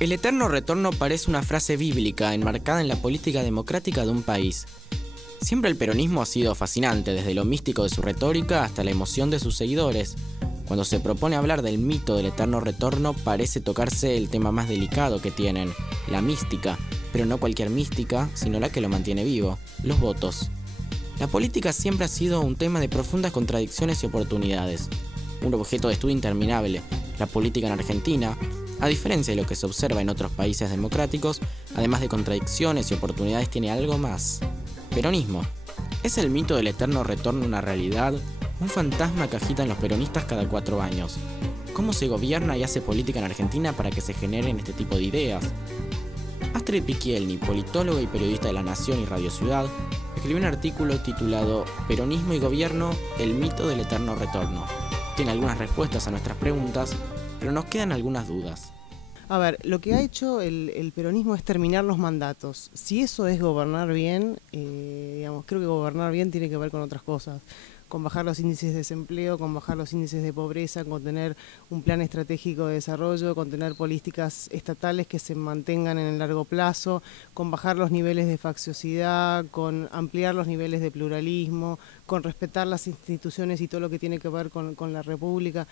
El eterno retorno parece una frase bíblica enmarcada en la política democrática de un país. Siempre el peronismo ha sido fascinante, desde lo místico de su retórica hasta la emoción de sus seguidores. Cuando se propone hablar del mito del eterno retorno, parece tocarse el tema más delicado que tienen, la mística, pero no cualquier mística, sino la que lo mantiene vivo, los votos. La política siempre ha sido un tema de profundas contradicciones y oportunidades, un objeto de estudio interminable. La política en Argentina, a diferencia de lo que se observa en otros países democráticos, además de contradicciones y oportunidades, tiene algo más. Peronismo. ¿Es el mito del eterno retorno una realidad? Un fantasma que agitan los peronistas cada 4 años. ¿Cómo se gobierna y hace política en Argentina para que se generen este tipo de ideas? Astrid Picchielni, politóloga y periodista de La Nación y Radio Ciudad, escribió un artículo titulado Peronismo y Gobierno, el mito del eterno retorno. Tiene algunas respuestas a nuestras preguntas, pero nos quedan algunas dudas. A ver, lo que ha hecho el peronismo es terminar los mandatos. Si eso es gobernar bien, creo que gobernar bien tiene que ver con otras cosas. Con bajar los índices de desempleo, con bajar los índices de pobreza, con tener un plan estratégico de desarrollo, con tener políticas estatales que se mantengan en el largo plazo, con bajar los niveles de facciosidad, con ampliar los niveles de pluralismo, con respetar las instituciones y todo lo que tiene que ver con la república.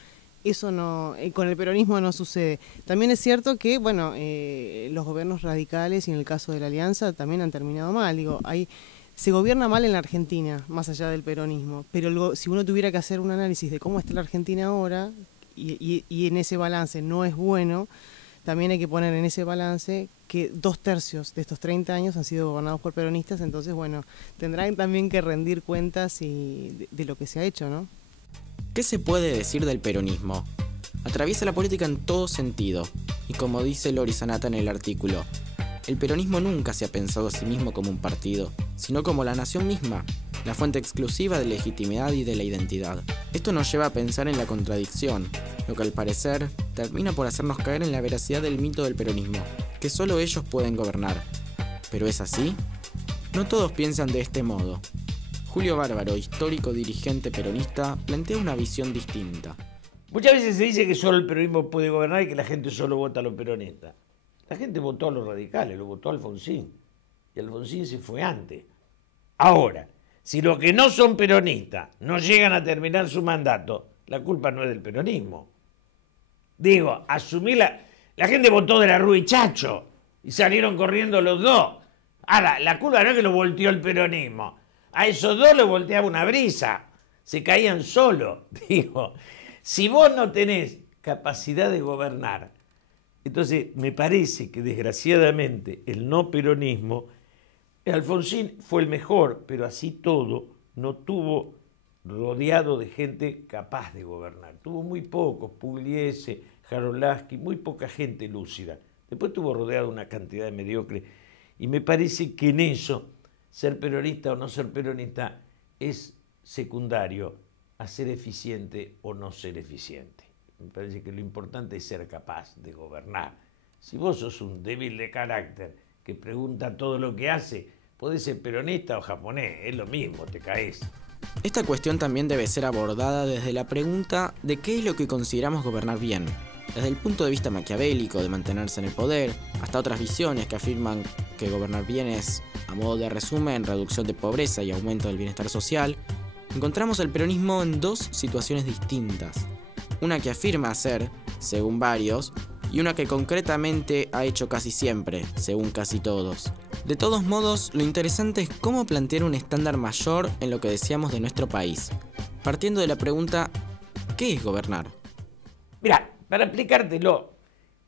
Eso no, con el peronismo no sucede. También es cierto que, bueno, los gobiernos radicales y en el caso de la Alianza también han terminado mal. Se gobierna mal en la Argentina, más allá del peronismo, pero si uno tuviera que hacer un análisis de cómo está la Argentina ahora y en ese balance no es bueno, también hay que poner en ese balance que 2/3 de estos 30 años han sido gobernados por peronistas, entonces, bueno, tendrán también que rendir cuentas de lo que se ha hecho, ¿no? ¿Qué se puede decir del peronismo? Atraviesa la política en todo sentido, y como dice Lori Sanata en el artículo, el peronismo nunca se ha pensado a sí mismo como un partido, sino como la nación misma, la fuente exclusiva de legitimidad y de la identidad. Esto nos lleva a pensar en la contradicción, lo que al parecer termina por hacernos caer en la veracidad del mito del peronismo, que solo ellos pueden gobernar. ¿Pero es así? No todos piensan de este modo. Julio Bárbaro, histórico dirigente peronista, plantea una visión distinta. Muchas veces se dice que solo el peronismo puede gobernar y que la gente solo vota a los peronistas. La gente votó a los radicales, lo votó a Alfonsín. Y Alfonsín se fue antes. Ahora, si los que no son peronistas no llegan a terminar su mandato, la culpa no es del peronismo. Digo, la gente votó de la Rúa y Chacho y salieron corriendo los dos. Ahora, la culpa no es que lo volteó el peronismo. A esos dos lo volteaba una brisa. Se caían solos. Digo, si vos no tenés capacidad de gobernar, entonces me parece que desgraciadamente el no peronismo, Alfonsín fue el mejor, pero así todo no tuvo rodeado de gente capaz de gobernar. Tuvo muy pocos, Pugliese, Jarolaski, muy poca gente lúcida. Después tuvo rodeado una cantidad de mediocres. Y me parece que en eso, ser peronista o no ser peronista es secundario a ser eficiente o no ser eficiente. Me parece que lo importante es ser capaz de gobernar. Si vos sos un débil de carácter que pregunta todo lo que hace, podés ser peronista o japonés, es lo mismo, te caes. Esta cuestión también debe ser abordada desde la pregunta de qué es lo que consideramos gobernar bien. Desde el punto de vista maquiavélico de mantenerse en el poder, hasta otras visiones que afirman que gobernar bien es, a modo de resumen, reducción de pobreza y aumento del bienestar social, encontramos el peronismo en dos situaciones distintas. Una que afirma hacer, según varios, y una que concretamente ha hecho casi siempre, según casi todos. De todos modos, lo interesante es cómo plantear un estándar mayor en lo que deseamos de nuestro país, partiendo de la pregunta, ¿qué es gobernar? Mirá, para explicártelo,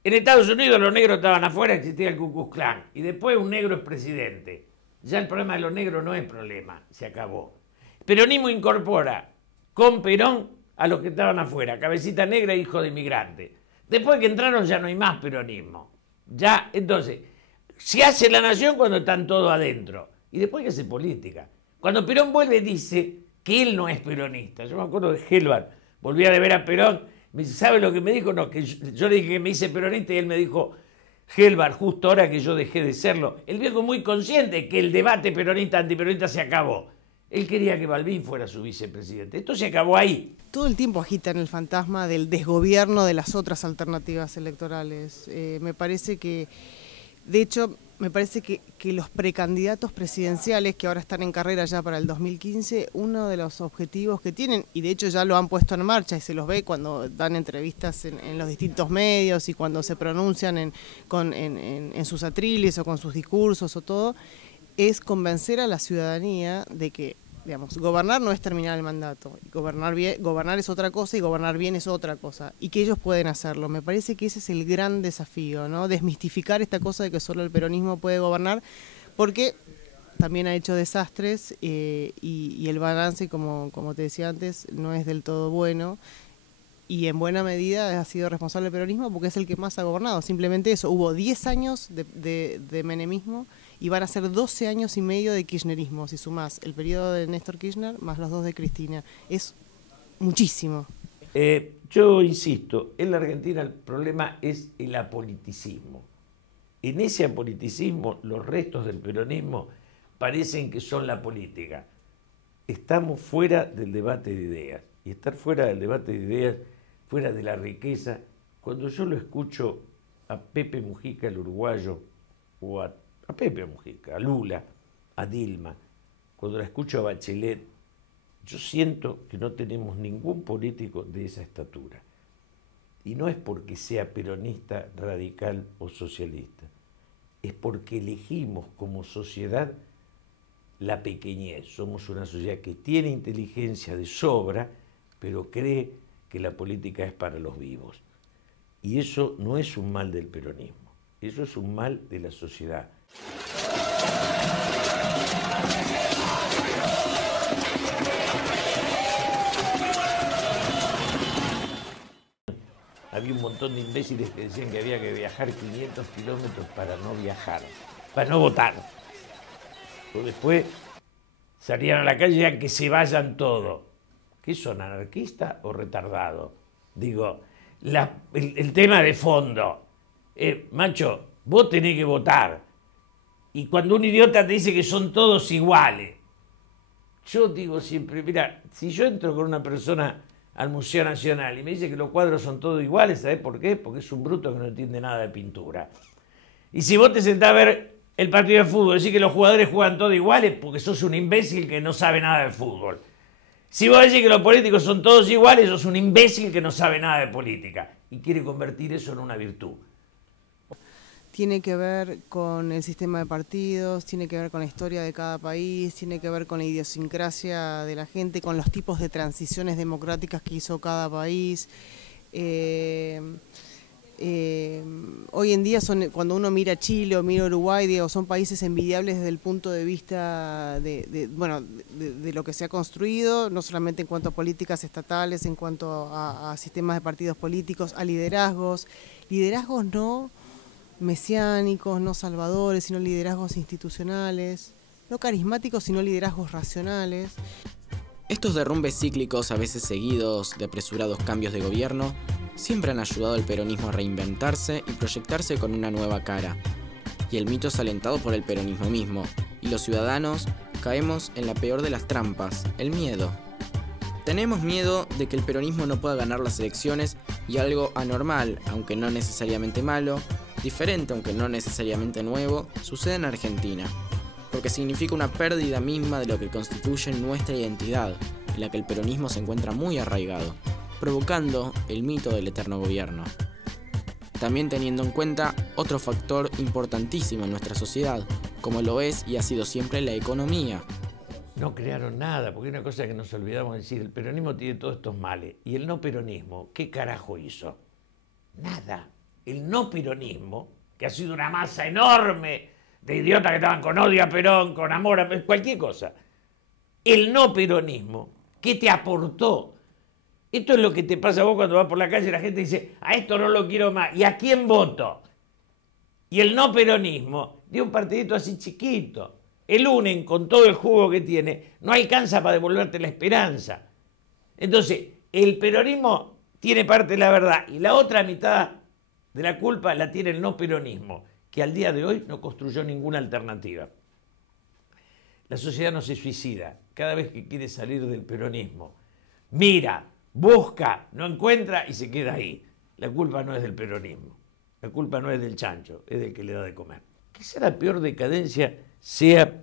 en Estados Unidos los negros estaban afuera, existía el Ku Klux Klan, y después un negro es presidente. Ya el problema de los negros no es problema, se acabó. Peronismo incorpora con Perón a los que estaban afuera, cabecita negra, hijo de inmigrante. Después que entraron ya no hay más peronismo. Ya, entonces, se hace la nación cuando están todos adentro. Y después que hace política. Cuando Perón vuelve dice que él no es peronista. Yo me acuerdo de Gelbar, volvía de ver a Perón, me dice, ¿sabe lo que me dijo? No, que yo le dije que me hice peronista y él me dijo, Gelbar, justo ahora que yo dejé de serlo. El viejo muy consciente que el debate peronista-antiperonista se acabó. Él quería que Balbín fuera su vicepresidente. Esto se acabó ahí. Todo el tiempo agitan el fantasma del desgobierno de las otras alternativas electorales. Me parece que, de hecho, que los precandidatos presidenciales que ahora están en carrera ya para el 2015, uno de los objetivos que tienen, y de hecho ya lo han puesto en marcha y se los ve cuando dan entrevistas en los distintos medios y cuando se pronuncian en sus atriles o con sus discursos o todo, es convencer a la ciudadanía de que, digamos, gobernar no es terminar el mandato, gobernar es otra cosa y gobernar bien es otra cosa, y que ellos pueden hacerlo. Me parece que ese es el gran desafío, ¿no? Desmistificar esta cosa de que solo el peronismo puede gobernar, porque también ha hecho desastres y el balance, como te decía antes, no es del todo bueno. Y en buena medida ha sido responsable el peronismo porque es el que más ha gobernado. Simplemente eso, hubo 10 años de menemismo y van a ser 12 años y medio de kirchnerismo, si sumás el periodo de Néstor Kirchner más los 2 de Cristina. Es muchísimo. Yo insisto, en la Argentina el problema es el apoliticismo. En ese apoliticismo los restos del peronismo parecen que son la política. Estamos fuera del debate de ideas. Y estar fuera del debate de ideas, fuera de la riqueza, cuando yo lo escucho a Pepe Mujica, el uruguayo, o a Pepe Mujica, a Lula, a Dilma, cuando la escucho a Bachelet, yo siento que no tenemos ningún político de esa estatura. Y no es porque sea peronista, radical o socialista, es porque elegimos como sociedad la pequeñez. Somos una sociedad que tiene inteligencia de sobra, pero cree que la política es para los vivos. Y eso no es un mal del peronismo, eso es un mal de la sociedad. Había un montón de imbéciles que decían que había que viajar 500 kilómetros para no viajar, para no votar. O después salían a la calle y decían que se vayan todos. ¿Qué son, anarquistas o retardados? Digo, el tema de fondo. Macho, vos tenés que votar. Y cuando un idiota te dice que son todos iguales, yo digo siempre, mira, si yo entro con una persona al Museo Nacional y me dice que los cuadros son todos iguales, ¿sabés por qué? Porque es un bruto que no entiende nada de pintura. Y si vos te sentás a ver el partido de fútbol y decís que los jugadores juegan todos iguales, porque sos un imbécil que no sabe nada de fútbol. Si vos decís que los políticos son todos iguales, sos un imbécil que no sabe nada de política y quiere convertir eso en una virtud. Tiene que ver con el sistema de partidos, tiene que ver con la historia de cada país, tiene que ver con la idiosincrasia de la gente, con los tipos de transiciones democráticas que hizo cada país. Hoy en día cuando uno mira Chile o mira Uruguay, digo, son países envidiables desde el punto de vista de lo que se ha construido, no solamente en cuanto a políticas estatales, en cuanto a sistemas de partidos políticos, a liderazgos no mesiánicos, no salvadores, sino liderazgos institucionales, no carismáticos, sino liderazgos racionales. Estos derrumbes cíclicos, a veces seguidos de apresurados cambios de gobierno, siempre han ayudado al peronismo a reinventarse y proyectarse con una nueva cara. Y el mito es alentado por el peronismo mismo, y los ciudadanos caemos en la peor de las trampas, el miedo. Tenemos miedo de que el peronismo no pueda ganar las elecciones y algo anormal, aunque no necesariamente malo, diferente aunque no necesariamente nuevo, sucede en Argentina, porque significa una pérdida misma de lo que constituye nuestra identidad, en la que el peronismo se encuentra muy arraigado, provocando el mito del eterno gobierno. También teniendo en cuenta otro factor importantísimo en nuestra sociedad, como lo es y ha sido siempre la economía. No crearon nada, porque hay una cosa que nos olvidamos de decir, el peronismo tiene todos estos males, y el no peronismo, ¿qué carajo hizo? Nada. El no peronismo, que ha sido una masa enorme de idiotas que estaban con odio a Perón, con amor a cualquier cosa. El no peronismo, ¿qué te aportó? Esto es lo que te pasa a vos cuando vas por la calle y la gente dice, a esto no lo quiero más, ¿y a quién voto? Y el no peronismo, de un partidito así chiquito, el UNEN con todo el jugo que tiene, no alcanza para devolverte la esperanza. Entonces, el peronismo tiene parte de la verdad y la otra mitad de la culpa la tiene el no peronismo, que al día de hoy no construyó ninguna alternativa. La sociedad no se suicida, cada vez que quiere salir del peronismo, mira, busca, no encuentra y se queda ahí. La culpa no es del peronismo, la culpa no es del chancho, es del que le da de comer. Quizá la peor decadencia sea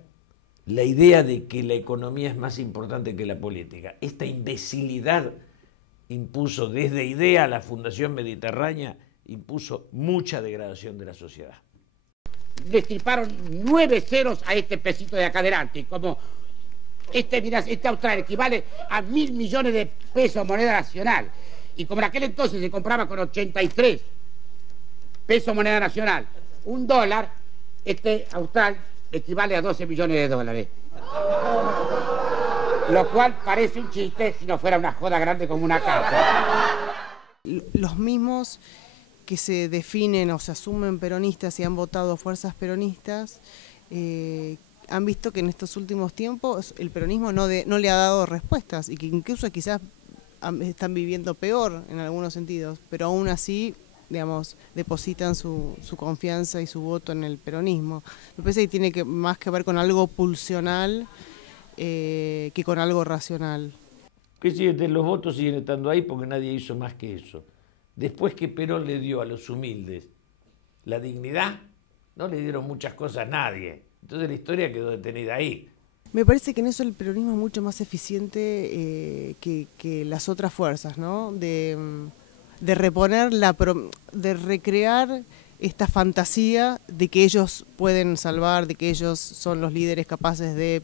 la idea de que la economía es más importante que la política. Esta imbecilidad impuso desde IDEA, la Fundación Mediterránea, impuso mucha degradación de la sociedad. Le estriparon 9 ceros a este pesito de acá adelante, como mirá, este austral equivale a 1.000 millones de pesos moneda nacional, y como en aquel entonces se compraba con 83 pesos moneda nacional, $1, este austral equivale a 12 millones de dólares. Lo cual parece un chiste si no fuera una joda grande como una casa. Los mismos que se definen o se asumen peronistas y han votado fuerzas peronistas, han visto que en estos últimos tiempos el peronismo no le ha dado respuestas y que incluso quizás están viviendo peor en algunos sentidos, pero aún así, digamos, depositan su confianza y su voto en el peronismo. Me parece que tiene más que ver con algo pulsional que con algo racional. Que siguen, los votos siguen estando ahí porque nadie hizo más que eso. Después que Perón le dio a los humildes la dignidad, no le dieron muchas cosas a nadie. Entonces la historia quedó detenida ahí. Me parece que en eso el peronismo es mucho más eficiente que las otras fuerzas, ¿no? De reponer, de recrear esta fantasía de que ellos pueden salvar, de que ellos son los líderes capaces de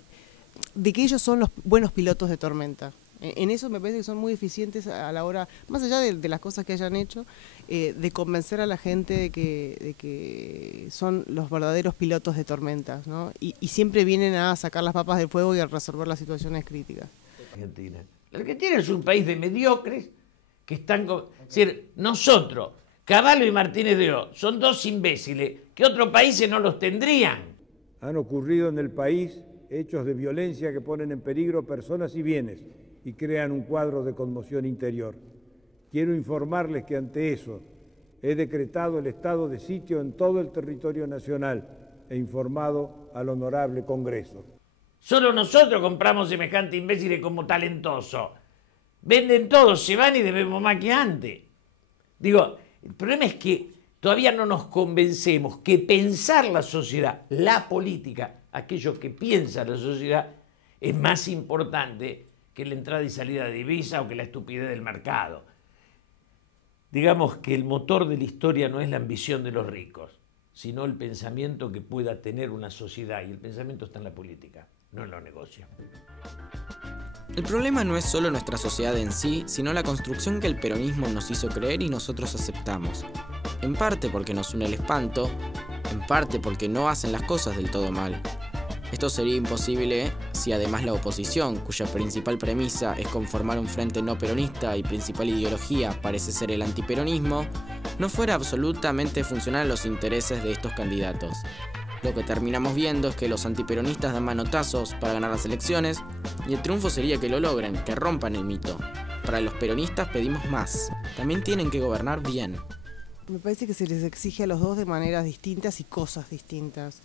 que ellos son los buenos pilotos de tormenta. En eso me parece que son muy eficientes a la hora, más allá de las cosas que hayan hecho, de convencer a la gente de que son los verdaderos pilotos de tormentas, ¿no? Y siempre vienen a sacar las papas del fuego y a resolver las situaciones críticas. Argentina. La Argentina es un país de mediocres que están... Es decir, nosotros, Cavallo y Martínez de O, son dos imbéciles que otros países no los tendrían. Han ocurrido en el país hechos de violencia que ponen en peligro personas y bienes y crean un cuadro de conmoción interior. Quiero informarles que ante eso he decretado el estado de sitio en todo el territorio nacional e informado al honorable Congreso. Solo nosotros compramos semejante imbéciles como talentoso. Venden todos, se van y debemos más que antes. Digo, el problema es que todavía no nos convencemos que pensar la sociedad, la política, aquello que piensa la sociedad, es más importante que la entrada y salida de divisa o que la estupidez del mercado. Digamos que el motor de la historia no es la ambición de los ricos, sino el pensamiento que pueda tener una sociedad, y el pensamiento está en la política, no en los negocios. El problema no es solo nuestra sociedad en sí, sino la construcción que el peronismo nos hizo creer y nosotros aceptamos. En parte porque nos une el espanto, en parte porque no hacen las cosas del todo mal. Esto sería imposible si además la oposición, cuya principal premisa es conformar un frente no peronista y principal ideología parece ser el antiperonismo, no fuera absolutamente funcional a los intereses de estos candidatos. Lo que terminamos viendo es que los antiperonistas dan manotazos para ganar las elecciones y el triunfo sería que lo logren, que rompan el mito. Para los peronistas pedimos más, también tienen que gobernar bien. Me parece que se les exige a los dos de maneras distintas y cosas distintas.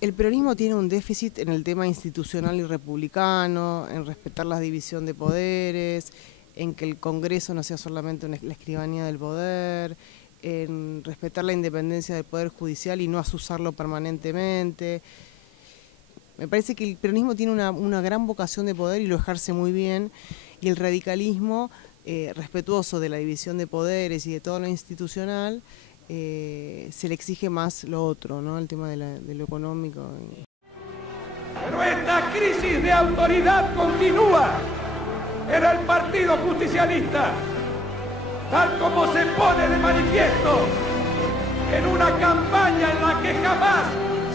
El peronismo tiene un déficit en el tema institucional y republicano, en respetar la división de poderes, en que el Congreso no sea solamente la escribanía del poder, en respetar la independencia del Poder Judicial y no asusarlo permanentemente. Me parece que el peronismo tiene una gran vocación de poder y lo ejerce muy bien, y el radicalismo, respetuoso de la división de poderes y de todo lo institucional, se le exige más lo otro, ¿no? El tema de lo económico. Pero esta crisis de autoridad continúa en el Partido Justicialista, tal como se pone de manifiesto en una campaña en la que jamás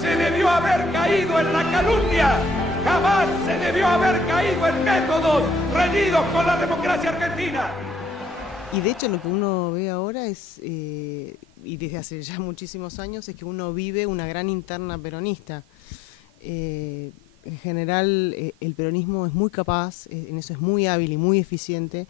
se debió haber caído en la calumnia, jamás se debió haber caído en métodos reñidos con la democracia argentina. Y de hecho lo que uno ve ahora es, y desde hace ya muchísimos años, es que uno vive una gran interna peronista. En general el peronismo es muy capaz, en eso es muy hábil y muy eficiente,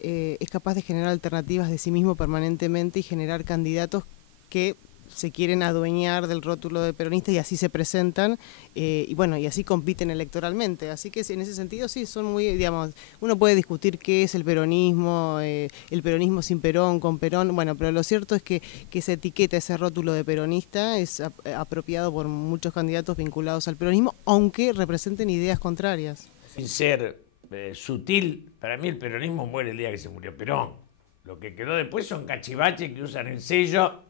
es capaz de generar alternativas de sí mismo permanentemente y generar candidatos que se quieren adueñar del rótulo de peronista y así se presentan, y bueno, y así compiten electoralmente. Así que en ese sentido sí, son muy, digamos, uno puede discutir qué es el peronismo sin Perón, con Perón, bueno, pero lo cierto es que se etiqueta ese rótulo de peronista es apropiado por muchos candidatos vinculados al peronismo, aunque representen ideas contrarias. Sin ser sutil, para mí el peronismo muere el día que se murió Perón. Lo que quedó después son cachivaches que usan el sello.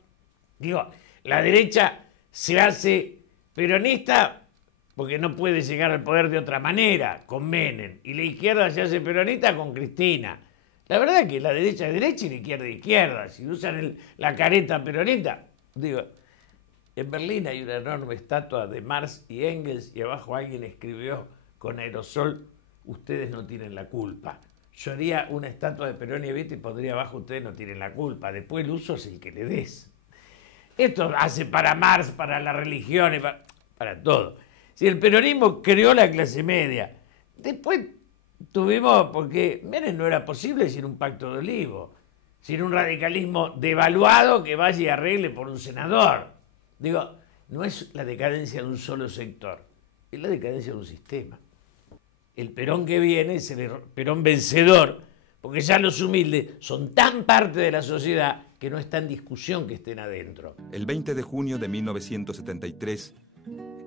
Digo, la derecha se hace peronista porque no puede llegar al poder de otra manera, con Menem. Y la izquierda se hace peronista con Cristina. La verdad es que la derecha es derecha y la izquierda es izquierda. Si usan la careta peronista, digo, en Berlín hay una enorme estatua de Marx y Engels y abajo alguien escribió con aerosol: ustedes no tienen la culpa. Yo haría una estatua de Perón y Evita y pondría abajo: ustedes no tienen la culpa. Después el uso es el que le des. Esto hace para Marx, para las religiones, para todo. Si el peronismo creó la clase media, después tuvimos, porque Menem no era posible sin un pacto de Olivos, sin un radicalismo devaluado que vaya y arregle por un senador. Digo, no es la decadencia de un solo sector, es la decadencia de un sistema. El Perón que viene es el Perón vencedor, porque ya los humildes son tan parte de la sociedad que no está en discusión que estén adentro. El 20 de junio de 1973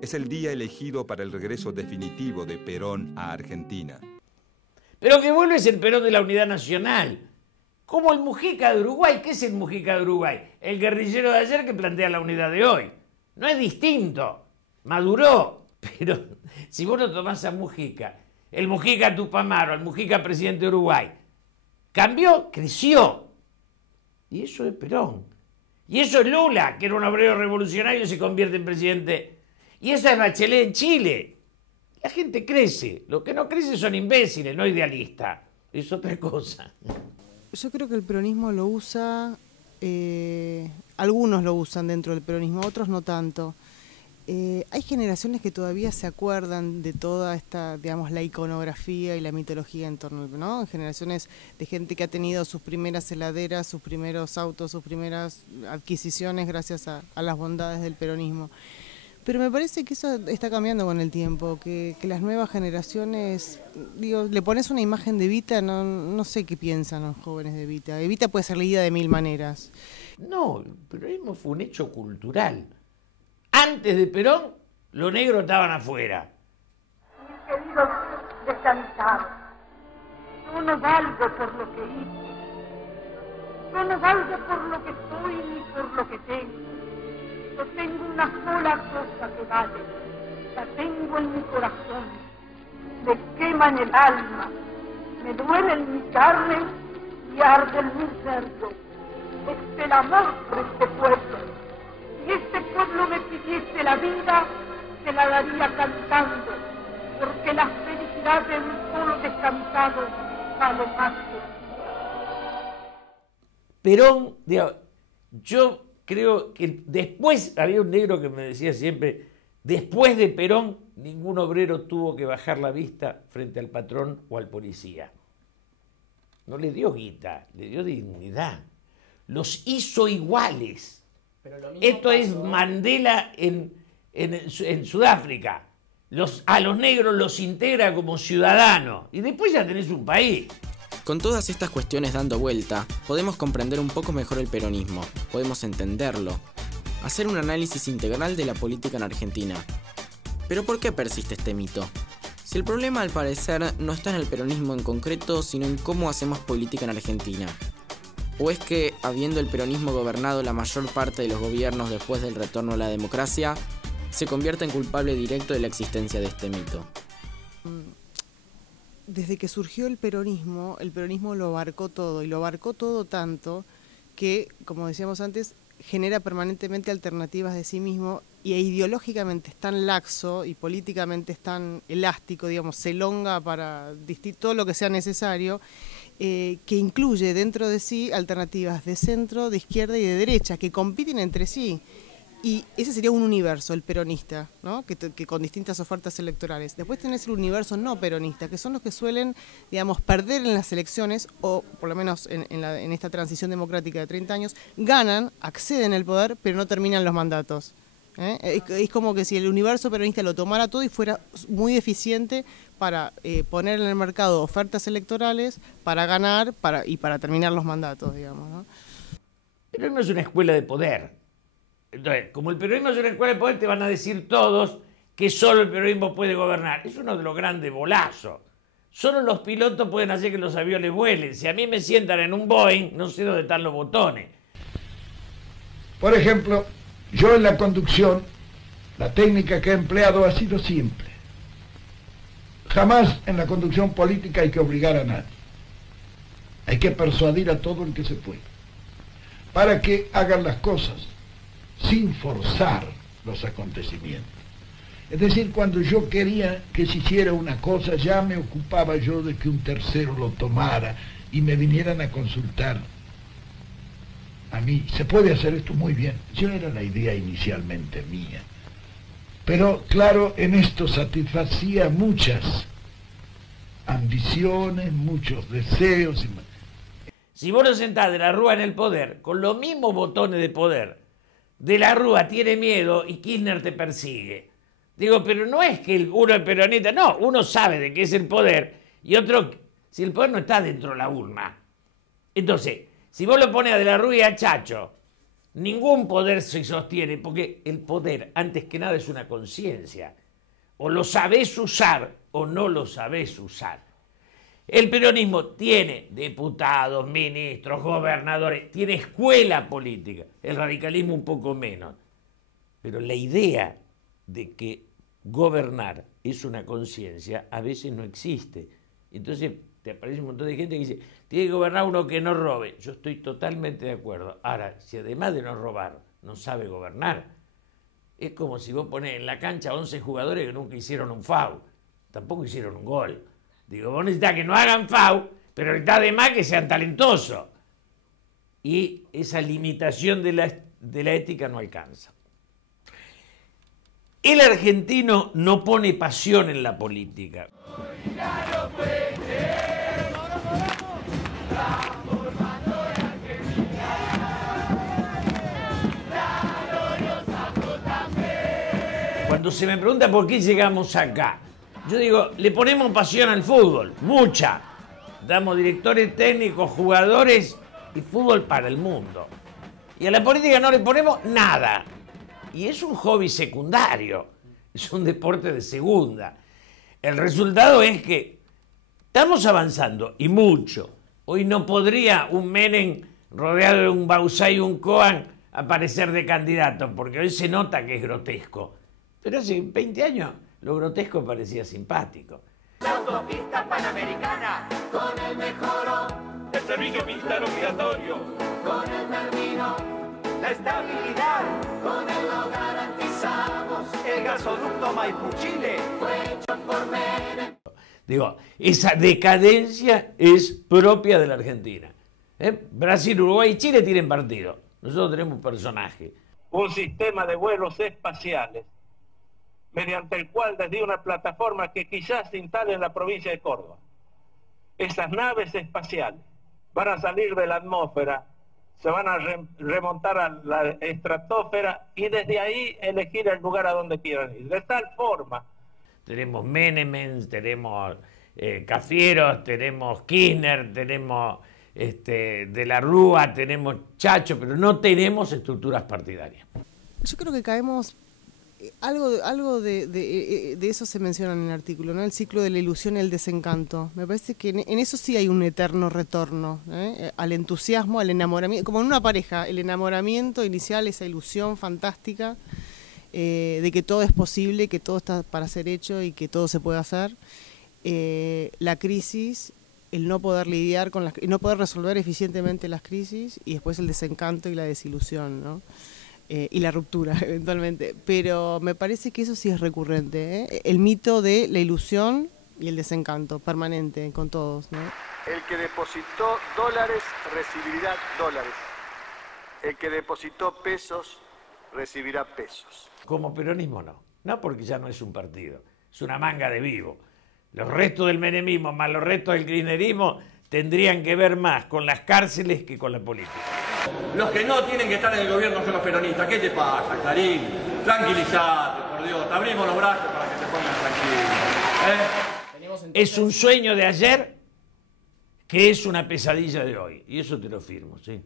es el día elegido para el regreso definitivo de Perón a Argentina. Pero que vuelve es el Perón de la Unidad Nacional. Como el Mujica de Uruguay. ¿Qué es el Mujica de Uruguay? El guerrillero de ayer que plantea la unidad de hoy. No es distinto. Maduró. Pero si vos no tomás a Mujica, el Mujica Tupamaro, el Mujica presidente de Uruguay, cambió, creció. Y eso es Perón. Y eso es Lula, que era un obrero revolucionario y se convierte en presidente. Y eso es Bachelet en Chile. La gente crece. Lo que no crece son imbéciles, no idealistas. Es otra cosa. Yo creo que el peronismo lo usa, algunos lo usan dentro del peronismo, otros no tanto. Hay generaciones que todavía se acuerdan de toda esta, digamos, la iconografía y la mitología en torno, ¿no? Generaciones de gente que ha tenido sus primeras heladeras, sus primeros autos, sus primeras adquisiciones gracias a las bondades del peronismo. Pero me parece que eso está cambiando con el tiempo, que las nuevas generaciones, digo, le pones una imagen de Evita, no sé qué piensan los jóvenes de Evita. Evita puede ser leída de mil maneras. No, el peronismo fue un hecho cultural. Antes de Perón, los negros estaban afuera. Mis queridos descansados, yo no valgo por lo que hice, yo no valgo por lo que soy ni por lo que tengo. Yo tengo una sola cosa que vale, la tengo en mi corazón, me quema en el alma, me duele en mi carne y arde en mi cerdo. Es el amor por este pueblo. Si este pueblo me pidiese la vida, se la daría cantando, porque la felicidad de un solo descansado vale más que... Perón, digamos, yo creo que después, había un negro que me decía siempre, después de Perón, ningún obrero tuvo que bajar la vista frente al patrón o al policía. No le dio guita, le dio dignidad. Los hizo iguales. Esto es Mandela en Sudáfrica. A los negros los integra como ciudadanos y después ya tenés un país. Con todas estas cuestiones dando vuelta, podemos comprender un poco mejor el peronismo, podemos entenderlo, hacer un análisis integral de la política en Argentina. Pero ¿por qué persiste este mito? Si el problema al parecer no está en el peronismo en concreto, sino en cómo hacemos política en Argentina. ¿O es que, habiendo el peronismo gobernado la mayor parte de los gobiernos después del retorno a la democracia, se convierte en culpable directo de la existencia de este mito? Desde que surgió el peronismo lo abarcó todo, y lo abarcó todo tanto que, como decíamos antes, genera permanentemente alternativas de sí mismo, y ideológicamente es tan laxo y políticamente es tan elástico, digamos, se elonga para todo lo que sea necesario, que incluye dentro de sí alternativas de centro, de izquierda y de derecha, que compiten entre sí. Y ese sería un universo, el peronista, ¿no? que con distintas ofertas electorales. Después tenés el universo no peronista, que son los que suelen, digamos, perder en las elecciones, o por lo menos en esta transición democrática de 30 años, ganan, acceden al poder, pero no terminan los mandatos. Es como que si el universo peronista lo tomara todo y fuera muy eficiente para poner en el mercado ofertas electorales, para ganar y para terminar los mandatos, digamos, ¿no? Pero no es una escuela de poder. Entonces, como el peronismo es una escuela de poder, te van a decir todos que solo el peronismo puede gobernar. Es uno de los grandes bolazos. Solo los pilotos pueden hacer que los aviones vuelen. Si a mí me sientan en un Boeing, no sé dónde están los botones. Por ejemplo, yo en la conducción, la técnica que he empleado ha sido simple. Jamás en la conducción política hay que obligar a nadie. Hay que persuadir a todo el que se puede, para que hagan las cosas sin forzar los acontecimientos. Es decir, cuando yo quería que se hiciera una cosa, ya me ocupaba yo de que un tercero lo tomara y me vinieran a consultar a mí. Se puede hacer esto muy bien. Yo era la idea inicialmente mía. Pero, claro, en esto satisfacía muchas ambiciones, muchos deseos. Si vos lo sentás de la Rúa en el poder, con los mismos botones de poder, de la Rúa tiene miedo y Kirchner te persigue. Digo, pero no es que uno es peronista, no, uno sabe de qué es el poder y otro, si el poder no está dentro de la urna. Entonces, si vos lo pones a de la Rúa y a Chacho, ningún poder se sostiene, porque el poder, antes que nada, es una conciencia. O lo sabés usar o no lo sabés usar. El peronismo tiene diputados, ministros, gobernadores, tiene escuela política, el radicalismo un poco menos. Pero la idea de que gobernar es una conciencia a veces no existe. Entonces te aparece un montón de gente que dice, tiene que gobernar uno que no robe. Yo estoy totalmente de acuerdo. Ahora, si además de no robar, no sabe gobernar, es como si vos ponés en la cancha 11 jugadores que nunca hicieron un foul, tampoco hicieron un gol. Digo, vos necesitas que no hagan foul, pero necesitas además que sean talentosos. Y esa limitación de la ética no alcanza. El argentino no pone pasión en la política. Cuando se me pregunta por qué llegamos acá, yo digo, le ponemos pasión al fútbol, mucha. Damos directores técnicos, jugadores y fútbol para el mundo. Y a la política no le ponemos nada. Y es un hobby secundario, es un deporte de segunda. El resultado es que estamos avanzando, y mucho. Hoy no podría un Menem rodeado de un Bauzá y un Cohen aparecer de candidato, porque hoy se nota que es grotesco. Pero hace 20 años lo grotesco parecía simpático. La autopista panamericana con el mejorón, El servicio militar obligatorio, con el termino, la estabilidad, con él lo garantizamos. el gasoducto Maipú-Chile. Fue hecho por Menem. Digo, esa decadencia es propia de la Argentina. Brasil, Uruguay y Chile tienen partido. Nosotros tenemos un personaje. Un sistema de vuelos espaciales, mediante el cual desde una plataforma que quizás se instale en la provincia de Córdoba, esas naves espaciales van a salir de la atmósfera, se van a remontar a la estratosfera y desde ahí elegir el lugar a donde quieran ir. De tal forma. Tenemos Menem, tenemos Cafieros, tenemos Kirchner, tenemos de la Rúa, tenemos Chacho, pero no tenemos estructuras partidarias. Yo creo que caemos... Algo de eso se menciona en el artículo, ¿no? El ciclo de la ilusión y el desencanto. Me parece que en eso sí hay un eterno retorno, al entusiasmo, al enamoramiento, como en una pareja, el enamoramiento inicial, esa ilusión fantástica de que todo es posible, que todo está para ser hecho y que todo se puede hacer. La crisis, el no poder lidiar con no poder resolver eficientemente las crisis, y después el desencanto y la desilusión, ¿no? Y la ruptura, eventualmente. Pero me parece que eso sí es recurrente, el mito de la ilusión y el desencanto permanente con todos, ¿no? El que depositó dólares recibirá dólares. El que depositó pesos recibirá pesos. Como peronismo no. No, porque ya no es un partido. Es una manga de vivo. Los restos del menemismo más los restos del kirchnerismo tendrían que ver más con las cárceles que con la política. Los que no tienen que estar en el gobierno son los peronistas. ¿Qué te pasa, Clarín? Tranquilízate, por Dios. Te abrimos los brazos para que te pongas tranquilo. Es un sueño de ayer que es una pesadilla de hoy. Y eso te lo firmo, ¿sí?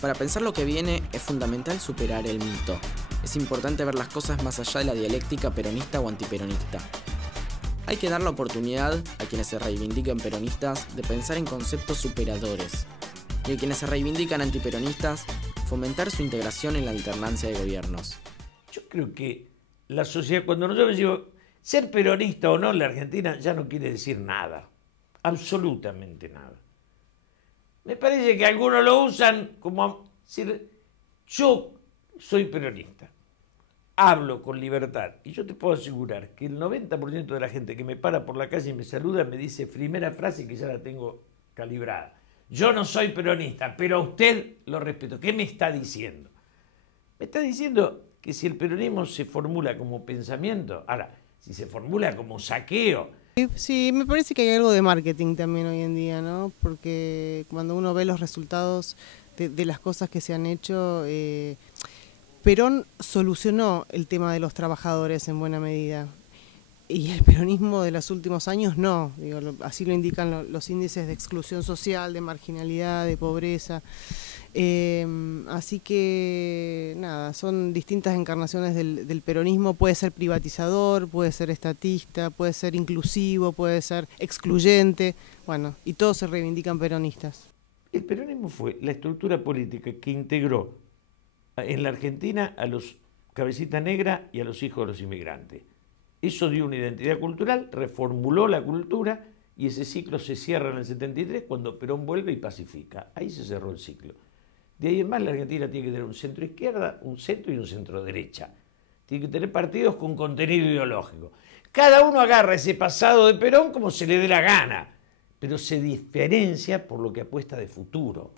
Para pensar lo que viene es fundamental superar el mito. Es importante ver las cosas más allá de la dialéctica peronista o antiperonista. Hay que dar la oportunidad a quienes se reivindican peronistas de pensar en conceptos superadores. Y a quienes se reivindican antiperonistas, fomentar su integración en la alternancia de gobiernos. Yo creo que la sociedad, cuando nosotros decimos ser peronista o no en la Argentina, ya no quiere decir nada. Absolutamente nada. Me parece que algunos lo usan como decir, yo soy peronista, hablo con libertad, y yo te puedo asegurar que el 90% de la gente que me para por la calle y me saluda me dice primera frase que ya la tengo calibrada. Yo no soy peronista, pero a usted lo respeto. ¿Qué me está diciendo? Me está diciendo que si el peronismo se formula como pensamiento, ahora, si se formula como saqueo. Sí, me parece que hay algo de marketing también hoy en día, ¿no? Porque cuando uno ve los resultados de las cosas que se han hecho, Perón solucionó el tema de los trabajadores en buena medida. Y el peronismo de los últimos años no, digo, así lo indican los índices de exclusión social, de marginalidad, de pobreza. Así que, nada, son distintas encarnaciones del peronismo. Puede ser privatizador, puede ser estatista, puede ser inclusivo, puede ser excluyente. Bueno, y todos se reivindican peronistas. El peronismo fue la estructura política que integró en la Argentina a los cabecita negra y a los hijos de los inmigrantes. Eso dio una identidad cultural, reformuló la cultura y ese ciclo se cierra en el 73 cuando Perón vuelve y pacifica. Ahí se cerró el ciclo. De ahí en más la Argentina tiene que tener un centro izquierda, un centro y un centro derecha. Tiene que tener partidos con contenido ideológico. Cada uno agarra ese pasado de Perón como se le dé la gana, pero se diferencia por lo que apuesta de futuro.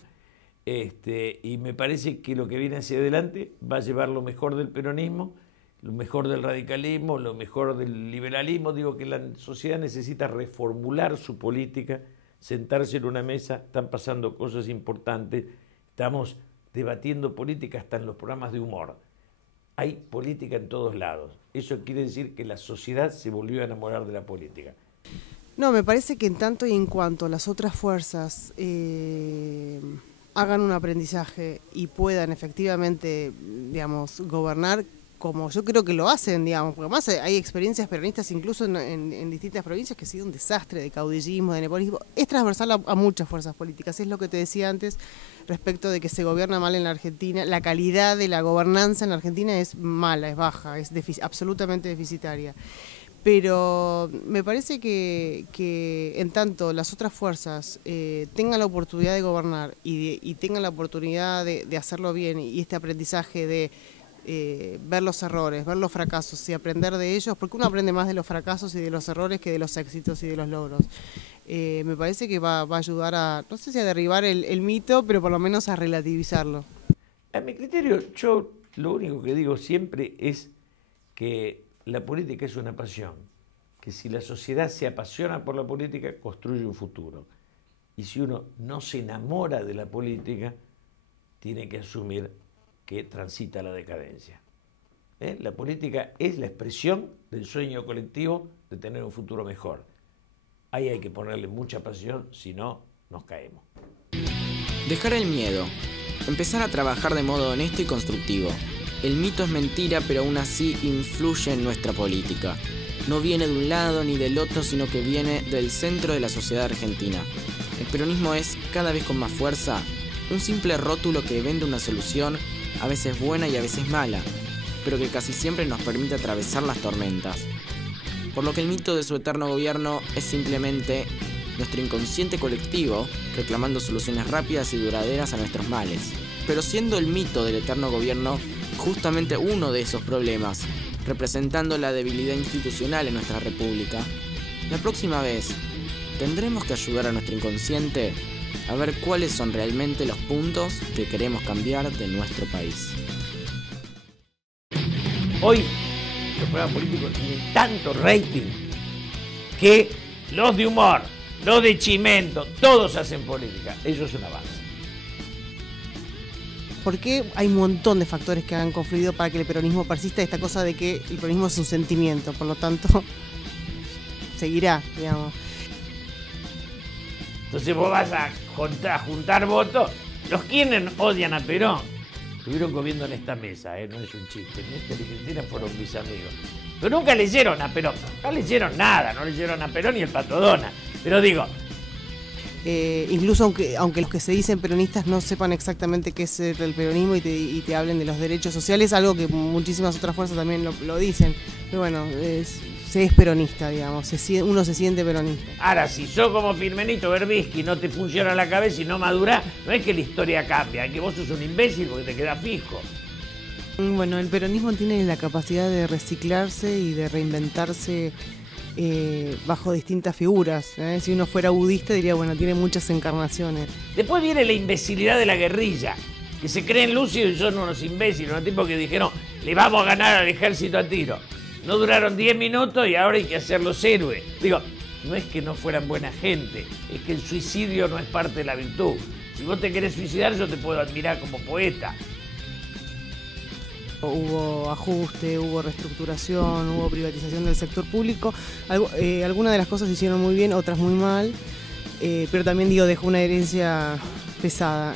Y me parece que lo que viene hacia adelante va a llevar lo mejor del peronismo, lo mejor del radicalismo, lo mejor del liberalismo. Digo que la sociedad necesita reformular su política, sentarse en una mesa. Están pasando cosas importantes, estamos debatiendo política hasta en los programas de humor. Hay política en todos lados. Eso quiere decir que la sociedad se volvió a enamorar de la política. No, me parece que en tanto y en cuanto las otras fuerzas hagan un aprendizaje y puedan efectivamente, digamos, gobernar como yo creo que lo hacen, digamos, porque además hay experiencias peronistas incluso en distintas provincias que ha sido un desastre de caudillismo, de nepotismo. Es transversal a muchas fuerzas políticas, es lo que te decía antes respecto de que se gobierna mal en la Argentina. La calidad de la gobernanza en la Argentina es mala, es baja, es absolutamente deficitaria. Pero me parece que en tanto las otras fuerzas tengan la oportunidad de gobernar y tengan la oportunidad de hacerlo bien, y este aprendizaje de ver los errores, ver los fracasos y aprender de ellos, porque uno aprende más de los fracasos y de los errores que de los éxitos y de los logros. Me parece que va a ayudar a, no sé si a derribar el mito, pero por lo menos a relativizarlo. A mi criterio, yo lo único que digo siempre es que la política es una pasión, que si la sociedad se apasiona por la política, construye un futuro. Y si uno no se enamora de la política, tiene que asumir que transita la decadencia. La política es la expresión del sueño colectivo de tener un futuro mejor. Ahí hay que ponerle mucha pasión, si no, nos caemos. Dejar el miedo. Empezar a trabajar de modo honesto y constructivo. El mito es mentira, pero aún así influye en nuestra política. No viene de un lado ni del otro, sino que viene del centro de la sociedad argentina. El peronismo es, cada vez con más fuerza, un simple rótulo que vende una solución, a veces buena y a veces mala, pero que casi siempre nos permite atravesar las tormentas. Por lo que el mito de su eterno gobierno es simplemente nuestro inconsciente colectivo reclamando soluciones rápidas y duraderas a nuestros males. Pero siendo el mito del eterno gobierno justamente uno de esos problemas, representando la debilidad institucional en nuestra república, la próxima vez tendremos que ayudar a nuestro inconsciente a ver cuáles son realmente los puntos que queremos cambiar de nuestro país. Hoy los programas políticos tienen tanto rating que los de humor, los de chimento, todos hacen política. Eso es un avance. Porque hay un montón de factores que han confluido para que el peronismo persista, esta cosa de que el peronismo es un sentimiento, por lo tanto, seguirá, digamos. Entonces vos vas a juntar votos. Los quienes odian a Perón estuvieron comiendo en esta mesa, no es un chiste. Néstor y Cristina fueron mis amigos. Pero nunca leyeron a Perón. No leyeron nada, no leyeron a Perón ni el Pato Donald. Pero digo... incluso aunque los que se dicen peronistas no sepan exactamente qué es el peronismo y te hablen de los derechos sociales, algo que muchísimas otras fuerzas también lo dicen. Pero bueno, se es peronista, digamos, uno se siente peronista. Ahora, si sos como Firmenito Berbisky, no te funciona la cabeza y no madurás, no es que la historia cambia, es que vos sos un imbécil porque te quedás fijo. Bueno, el peronismo tiene la capacidad de reciclarse y de reinventarse bajo distintas figuras. Si uno fuera budista diría, bueno, tiene muchas encarnaciones. Después viene la imbecilidad de la guerrilla, que se creen lúcidos y son unos imbéciles, unos tipos que dijeron, le vamos a ganar al ejército a tiro. No duraron 10 minutos y ahora hay que hacerlos héroes. Digo, no es que no fueran buena gente, es que el suicidio no es parte de la virtud. Si vos te querés suicidar, yo te puedo admirar como poeta. Hubo ajuste, hubo reestructuración, hubo privatización del sector público. Algunas de las cosas se hicieron muy bien, otras muy mal, pero también dejó una herencia pesada.